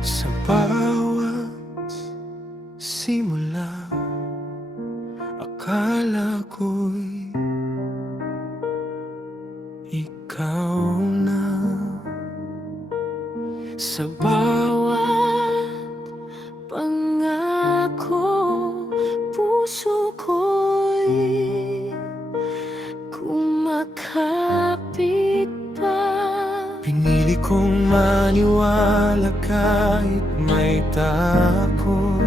Sa bawat simula, akala ko'y ikaw na. Sa bawat pangako, puso ko'y kumakapit pa. pinili kong maniwala kahit may takot.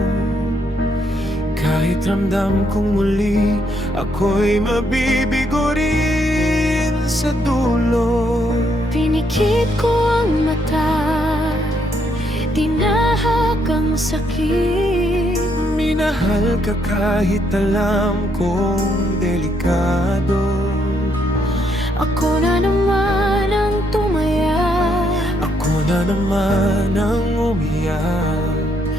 Kahit ramdam kong muli ako'y mabibigo rin sa dulo. Pinikit ko ang mata, tinahak ang sakit. Minahal ka kahit alam kong delikado. Ako na naman ang tumaya, Ako na naman ang umiyak.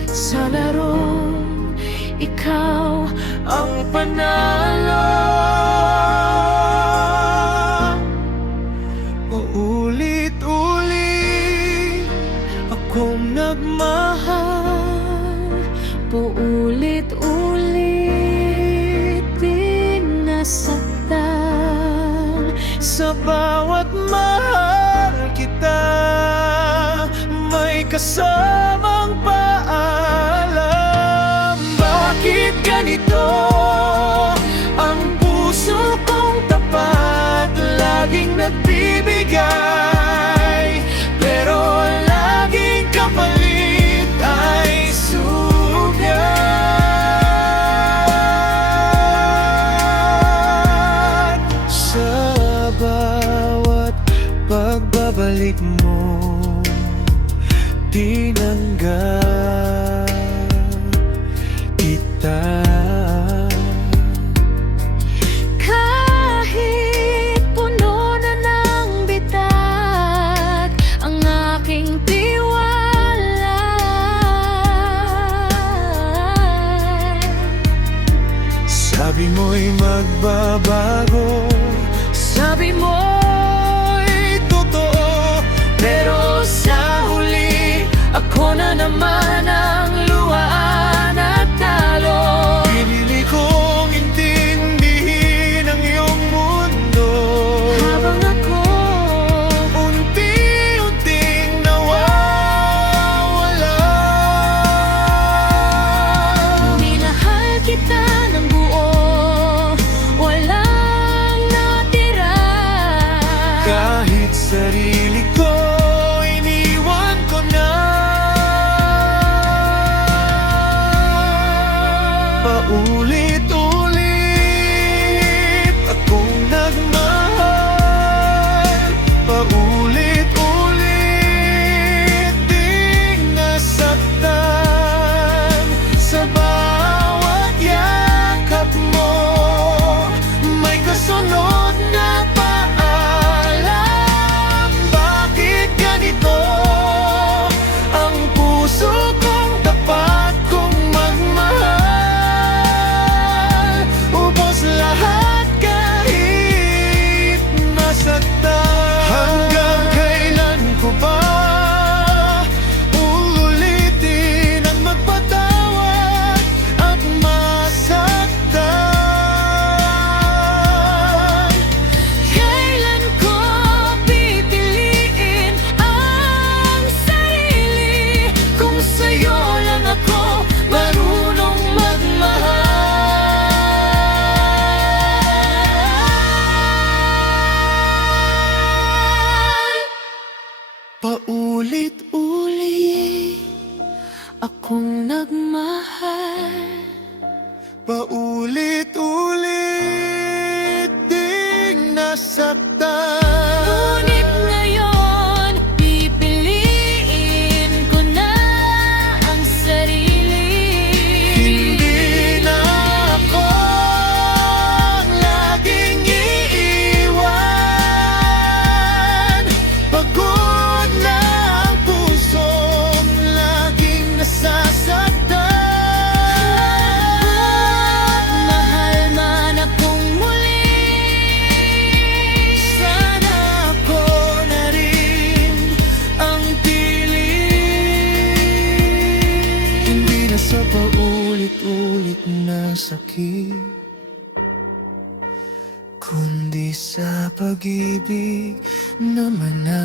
sa larong ikaw Ang panalo. Paulit-ulit akong nagmahal. paulit-ulit din nasaktan. Sa bawat mahal kita, may kasamang paalam. Bakit ganito ang puso kong tapat? Laging nagbibigay, pero laging kapalit ay sugat. Sa bawat pagbabalik mo, tinanggap kita. Kahit puno na ng bitat ang aking tiwala, Sabi mo'y magbabago, sabi mo'y totoo, pero sa huli ako na naman ang luhaan at talo. pinili kong intindihin ang iyong mundo. Habang ako Unti-unting nawawala. minahal kita ng buo, walang natira. Kahit sarili ko, iniwan ko na. Paulit-ulit akong nagmahal. Paulit-ulit ding nasaktan. Sa bawat yakap mo, may kasunod na paalam. Bakit ganito ang puso kong tapat kong magmahal? Ubos lahat kahit nasaktan. Hanggang kailan ko ba uulitin ang magpatawad at masaktan? Kailan ko pipiliin ang sarili kung sa'yo lang ako marunong magmahal? Paulit-ulit Akong nagmahal, paulit-ulit ding nasaktan. ngunit ngayon pipiliin ko na ang sarili. Hindi na ako ang laging iiwan. Pagod na ang pusong laging nasasaktan. Mahal, mahal sakit, kundi sa pag-ibig na mananatili.